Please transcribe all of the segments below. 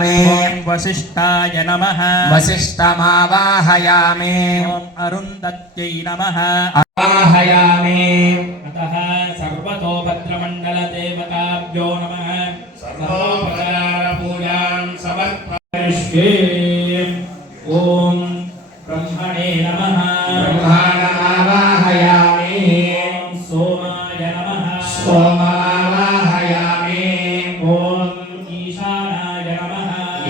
ॐ वसिष्ठाय नमः वसिष्ठमावाहयामि ॐ अरुन्धत्यै नमः आवाहयामि अतः सर्वतोभद्रमण्डलदेवताभ्यो नमः सर्वोपचारपूजां समर्पयिष्ये ॐ ब्रह्मणे नमः ब्रह्माणमावाहयामि ॐ सोमाय नमः सोममावाहयामि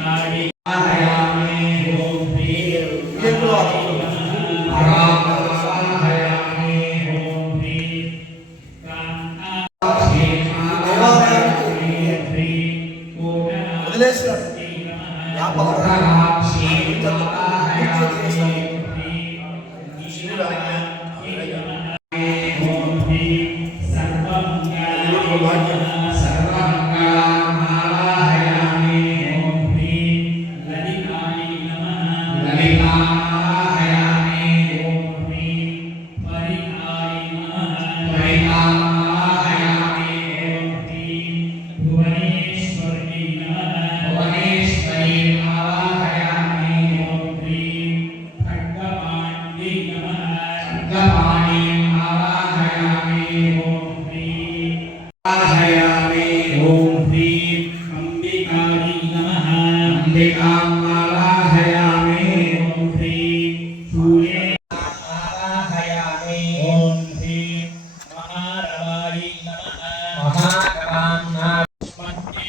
आगे आवाहयामि ॐ ह्रीं अम्बिकायै नमः। अम्बिकां आवाहयामि ॐ ह्रीं सूर्ये आवाहयामि ॐ ह्रीं महारवायै नमः। महारवां नामस्मन्ति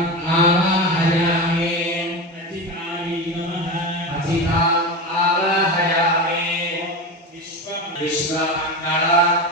विश्वमङ्गलाम्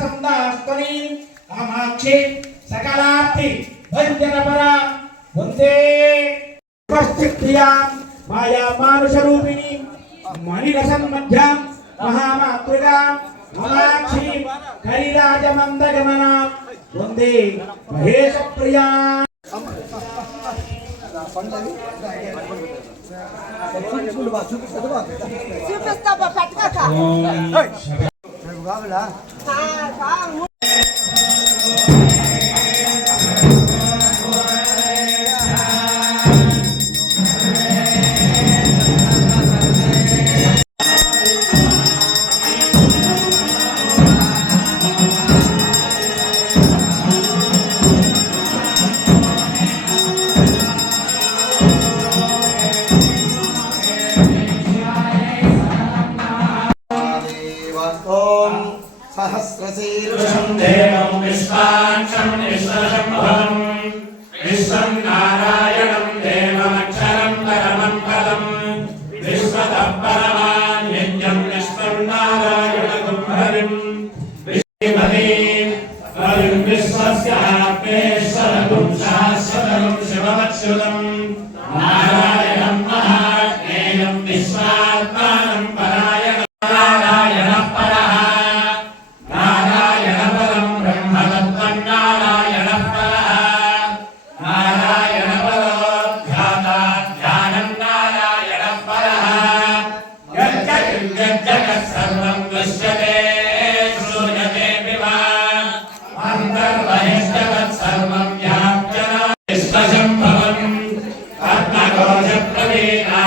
సందాస్తని కామాక్షి సకలార్థి భంజన పర వందే ఉపస్థిత్యాం మాయా మానుష రూపిణి మణిరసం మధ్యాం మహామాతృగా మమాక్షి కరిరాజ మందగమన వందే మహేశ ప్రియా చూపిస్తా బా, పెట్టకాక సహస్రశీర్షం దేవం విశ్వాక్షం విశ్వశంభవం Amen.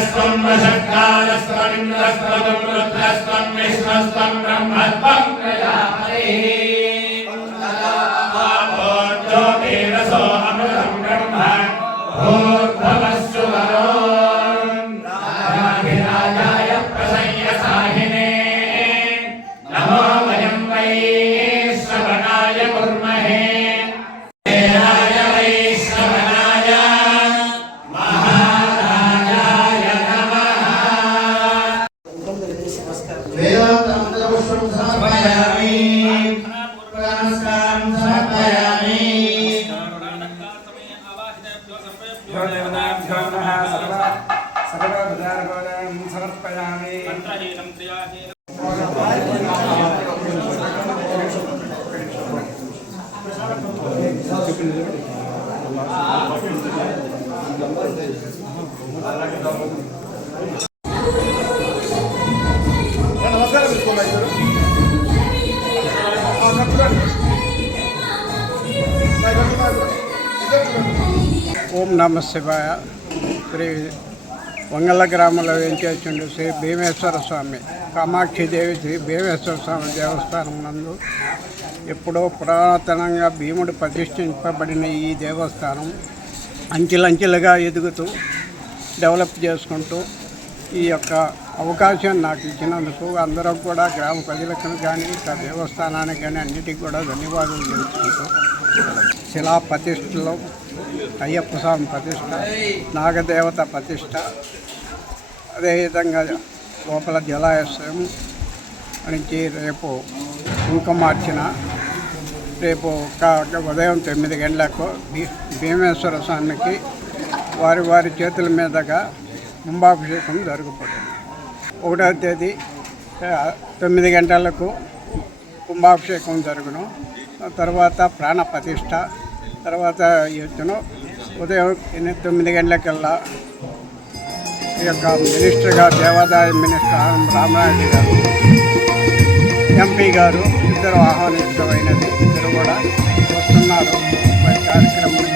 యజ్ఞస్త్వం వశత్కారస్త్వమింద్రస్త్వం రుద్రస్వం విష్ణుస్త్వం బ్రహ్మస్వం ప్రజాపతిः กันสันสัพย ఓం నమ శివాయ శ్రీ వంగళ గ్రామంలో వేంచేస్తుండే శ్రీ భీమేశ్వర స్వామి కామాక్షి దేవి శ్రీ భీమేశ్వర స్వామి దేవస్థానం నందు ఎప్పుడో పురాతనంగా భీముడు ప్రతిష్ఠింపబడిన ఈ దేవస్థానం అంచెలంచెలుగా ఎదుగుతూ డెవలప్ చేసుకుంటూ ఈ యొక్క అవకాశం నాకు ఇచ్చినందుకు అందరం కూడా గ్రామ ప్రజలకు కానీ ఇక దేవస్థానానికి కానీ అన్నిటికీ కూడా ధన్యవాదాలు తెలుసుకుంటూ శిలా ప్రతిష్టలో అయ్యప్ప స్వామి ప్రతిష్ట నాగదేవత ప్రతిష్ట అదేవిధంగా లోపల జలాశయం నుంచి రేపు కుంకుమార్చన రేపు ఉదయం తొమ్మిది గంటలకు భీ భీమేశ్వర స్వామికి వారి వారి చేతుల మీదుగా కుంభాభిషేకం జరుగుతుంది. ఒకటో తేదీ తొమ్మిది గంటలకు కుంభాభిషేకం జరుగును. తర్వాత ప్రాణ ప్రతిష్ట తర్వాత ఎత్తును ఉదయం ఎనిమిది తొమ్మిది గంటలకల్లా ఈ యొక్క మినిస్టర్గా దేవాదాయ మినిస్టర్ ఆనం రామనాయుడు గారు ఎంపీ గారు ఇద్దరు ఆహ్వానించమైనది ఇద్దరు కూడా వస్తున్నారు. కార్యక్రమం